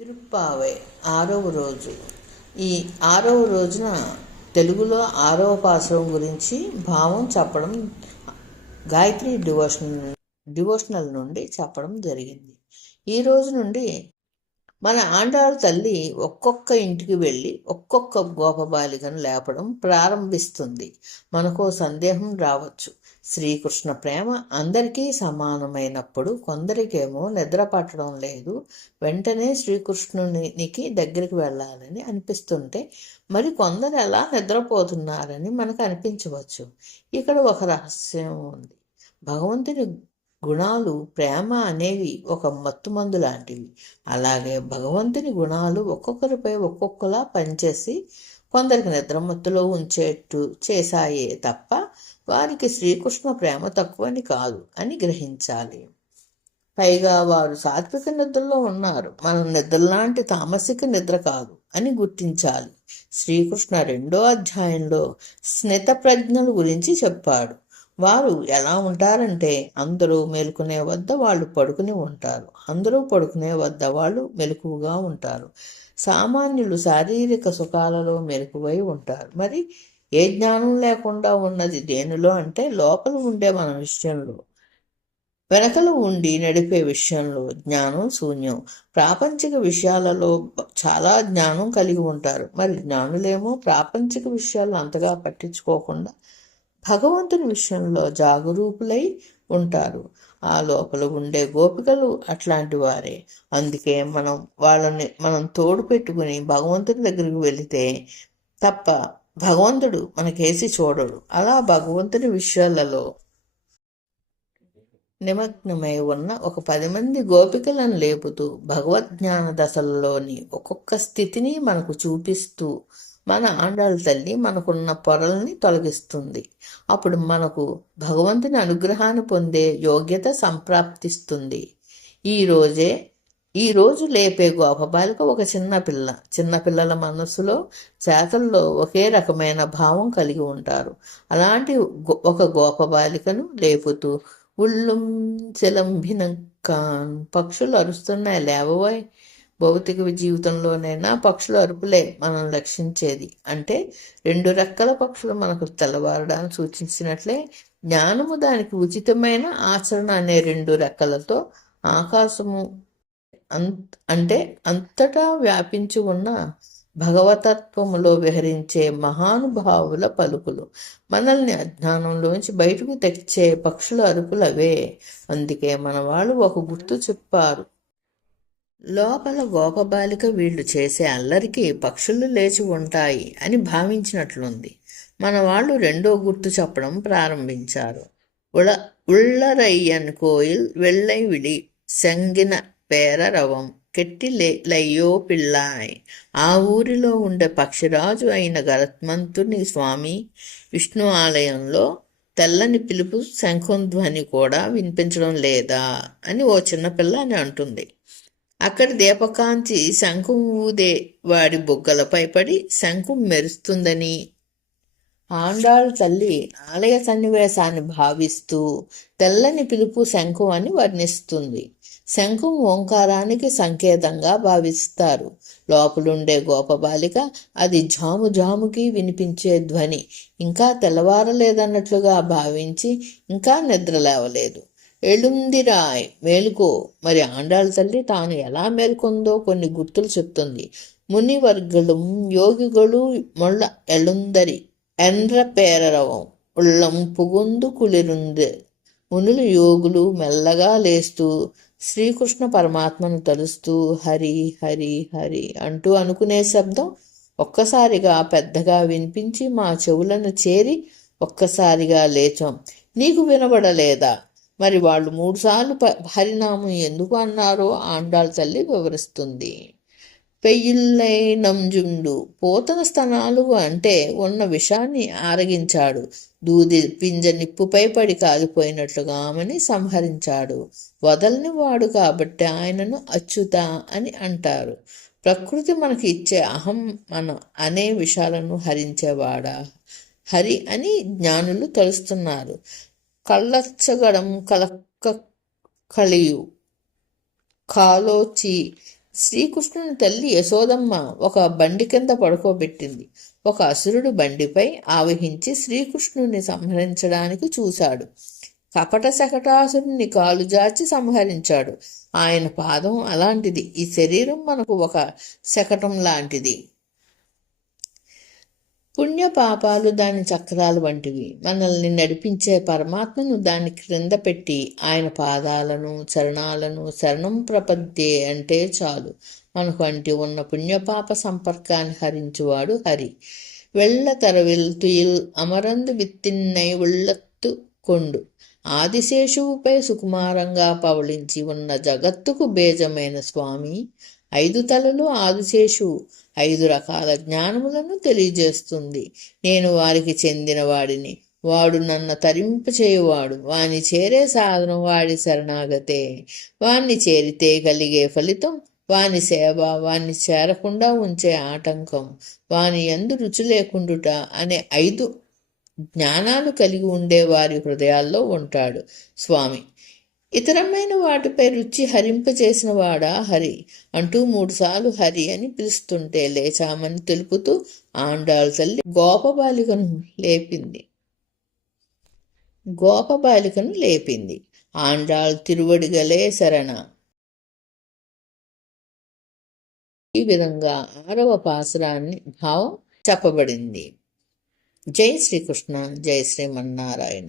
తిరుప్పావై 6వ రోజు. ఈ 6వ రోజున తెలుగులో 6వ పాసురం గురించి భావం చెప్పడం గాయత్రి డివోషనల్ నుండి చెప్పడం జరిగింది. ఈ రోజు నుండి మన ఆండాళ్ళ తల్లి ఒక్కొక్క ఇంటికి వెళ్ళి ఒక్కొక్క గోపబాలికను లేపడం ప్రారంభిస్తుంది. మనకో సందేహం రావచ్చు. శ్రీకృష్ణ ప్రేమ అందరికీ సమానమైనప్పుడు కొందరికేమో నిద్ర పట్టడం లేదు, వెంటనే శ్రీకృష్ణునికి దగ్గరికి వెళ్ళాలని అనిపిస్తుంటే మరి కొందరు ఎలా నిద్రపోతున్నారని మనకు అనిపించవచ్చు. ఇక్కడ ఒక రహస్యం ఉంది. భగవంతుని గుణాలు, ప్రేమ అనేవి ఒక మత్తుమందు లాంటివి. అలాగే భగవంతుని గుణాలు ఒక్కొక్కరిపై ఒక్కొక్కలా పనిచేసి కొందరికి నిద్రమత్తులో ఉంచేట్టు చేశాయే తప్ప వారికి శ్రీకృష్ణ ప్రేమ తక్కువని కాదు అని గ్రహించాలి. పైగా వారు సాత్విక నిద్రలో ఉన్నారు, మనం నిద్రలాంటి తామసిక నిద్ర కాదు అని గుర్తించాలి. శ్రీకృష్ణ 2వ అధ్యాయంలో స్నిత ప్రజ్ఞల గురించి చెప్పాడు. వారు ఎలా ఉంటారంటే అందరూ మేలుకునే వద్ద వాళ్ళు పడుకుని ఉంటారు, అందరూ పడుకునే వద్ద వాళ్ళు మెలకువగా ఉంటారు. సామాన్యులు శారీరక సుఖాలలో మెలకువై ఉంటారు. మరి ఏ జ్ఞానం లేకుండా ఉన్నది దేనిలో అంటే లోపల ఉండే మన విషయంలో. వెనకలు ఉండి నడిపే విషయంలో జ్ఞానం శూన్యం. ప్రాపంచిక విషయాలలో చాలా జ్ఞానం కలిగి ఉంటారు. మరి జ్ఞానులేమో ప్రాపంచిక విషయాలు అంతగా పట్టించుకోకుండా భగవంతుని విషయంలో జాగరూకులై ఉంటారు. ఆ లోపల ఉండే గోపికలు అట్లాంటి వారే. అందుకే మనం తోడు పెట్టుకుని భగవంతుని దగ్గరికి వెళితే తప్ప భగవంతుడు మనకేసి చూడడు. అలా భగవంతుని విషయాలలో నిమగ్నమై ఉన్న ఒక 10 మంది గోపికలను లేపుతూ భగవద్జ్ఞాన దశలలోని ఒక్కొక్క స్థితిని మనకు చూపిస్తూ మన ఆండాళ్ళ తల్లి మనకున్న పొరల్ని తొలగిస్తుంది. అప్పుడు మనకు భగవంతుని అనుగ్రహాన్ని పొందే యోగ్యత సంప్రాప్తిస్తుంది. ఈ రోజు లేపే గోపబాలిక ఒక చిన్నపిల్ల. చిన్నపిల్లల మనసులో చేతల్లో ఒకే రకమైన భావం కలిగి ఉంటారు. అలాంటి ఒక గోపబాలికను లేపుతూ ఉళ్ళుం చిలంభినంకాన్, పక్షులు అరుస్తున్నాయి లేవవాయ్. భౌతిక జీవితంలోనైనా పక్షుల అరుపులే మనం రక్షించేది. అంటే 2 రెక్కల పక్షులు మనకు తెల్లవారడాన్ని సూచించినట్లే జ్ఞానము దానికి ఉచితమైన ఆచరణ అనే 2 రెక్కలతో ఆకాశము అంటే అంతటా వ్యాపించి ఉన్న భగవతత్వములో విహరించే మహానుభావుల పలుకులు. మనల్ని అజ్ఞానంలోంచి బయటకు తెచ్చే పక్షుల అరుపులవే. అందుకే మన వాళ్ళు ఒక గుర్తు చెప్పారు. లోపల గోపబాలిక వీళ్ళు చేసే అల్లరికి పక్షులు లేచి ఉంటాయి అని భావించినట్లుంది. మన వాళ్ళు 2వ గుర్తు చెప్పడం ప్రారంభించారు. ఉళ్ళరయ్యన్ కోయిల్ వెள்ளై విడి సంగిన పేరరవం కెట్టి లయ్యో పిల్లాయ్. ఆ ఊరిలో ఉండే పక్షిరాజు అయిన గరత్మంతుని స్వామి విష్ణు ఆలయంలో తెల్లని పిలుపు శంఖం ధ్వని కూడా వినిపించడం లేదా అని ఓ చిన్నపిల్ల అని అంటుంది. అక్కడి దీపకాంతి శంఖం ఊదే వాడి బుగ్గలపై పడి శంఖం మెరుస్తుందని ఆండాళ్ళ తల్లి ఆలయ సన్నివేశాన్ని భావిస్తూ తెల్లని పిలుపు శంఖం అని వర్ణిస్తుంది. శంఖం ఓంకారానికి సంకేతంగా భావిస్తారు. లోపలుండే గోపబాలిక అది జాము జాముకి వినిపించే ధ్వని ఇంకా తెల్లవారలేదన్నట్లుగా భావించి ఇంకా నిద్ర లేవలేదు. ఎళుందిరాయ్ మేలుకో. మరి ఆండాళ్ళ తల్లి తాను ఎలా మేల్కొందో కొన్ని గుర్తులు చెప్తుంది. మునివర్గళం యోగిಗಳು మొళ్ళ ఎళుందరి ఎండ్ర పేరరవం ఉళ్ళం పుగుందు కుళిరుంది. మునులు యోగులు మెల్లగా లేస్తూ శ్రీకృష్ణ పరమాత్మను తలుస్తూ హరి హరి హరి అంటూ అనుకునే శబ్దం ఒక్కసారిగా పెద్దగా వినిపించి మా చెవులను చేరి ఒక్కసారిగా లేచాం. నీకు వినబడలేదా? మరి వాళ్ళు 3 సార్లు హరినామం ఎందుకు అన్నారో ఆండాళ్ళ తల్లి వివరిస్తుంది. పెయ్యిల్లై నంజుండు, పోతన స్తనాలు అంటే ఉన్న విషాన్ని ఆరగించాడు. దూది పింజ నిప్పుపై పడి కాలిపోయినట్లుగా ఆమెని సంహరించాడు. వదలని వాడు కాబట్టి ఆయనను అచ్యుత అని అంటారు. ప్రకృతి మనకి ఇచ్చే అహం మనం అనే విషాలను హరించేవాడా హరి అని జ్ఞానులు తలుస్తున్నారు. కళ్ళచ్చగడం కలక్క కలియు కాలోచి శ్రీకృష్ణుని తల్లి యశోదమ్మ ఒక బండి కింద పడుకోబెట్టింది. ఒక అసురుడు బండిపై ఆవహించి శ్రీకృష్ణుని సంహరించడానికి చూశాడు. కపట శకటాసురుని కాలు జాచి సంహరించాడు. ఆయన పాదం అలాంటిది. ఈ శరీరం మనకు ఒక శకటం లాంటిది. పుణ్య పాపాలు దాని చక్రాలు వంటివి. మనల్ని నడిపించే పరమాత్మను దాని క్రింద పెట్టి ఆయన పాదాలను చరణాలను శరణం ప్రపద్యే అంటే చాలు. మనకు అంటి ఉన్న పుణ్యపాప సంపర్కాన్ని హరించువాడు హరి. వెళ్ల తరవిల్ తుయిల్ అమరందు విత్తిన్నై ఉళ్ళత్తు కొండు ఆదిశేషువుపై సుకుమారంగా పవళించి ఉన్న జగత్తుకు బేజమైన స్వామి. 5 తలలు ఆదిశేషువు 5 రకాల జ్ఞానములను తెలియజేస్తుంది. నేను వారికి చెందిన వాడిని, వాడు నన్ను తరింపచేయువాడు. వాని చేరే సాధనం వాడి శరణాగతే. వాణ్ణి చేరితే కలిగే ఫలితం వాని సేవ, వాణ్ణి చేరకుండా ఉంచే ఆటంకం, వాని యందు రుచి లేకుండుట అనే 5 జ్ఞానాలు కలిగి ఉండే వారి హృదయాల్లో ఉంటాడు స్వామి. ఇతరమైన వాటిపై రుచి హరింపచేసిన వాడా హరి అంటూ 3 సార్లు హరి అని పిలుస్తుంటే లేచామని తెలుపుతూ ఆండాళ్ తల్లి గోపబాలికను లేపింది. ఆండాళ్ తిరువడిగలే శరణ. ఈ విధంగా 6వ పాసురాన్ని భావం చెప్పబడింది. జై శ్రీకృష్ణ, జై శ్రీమన్నారాయణ.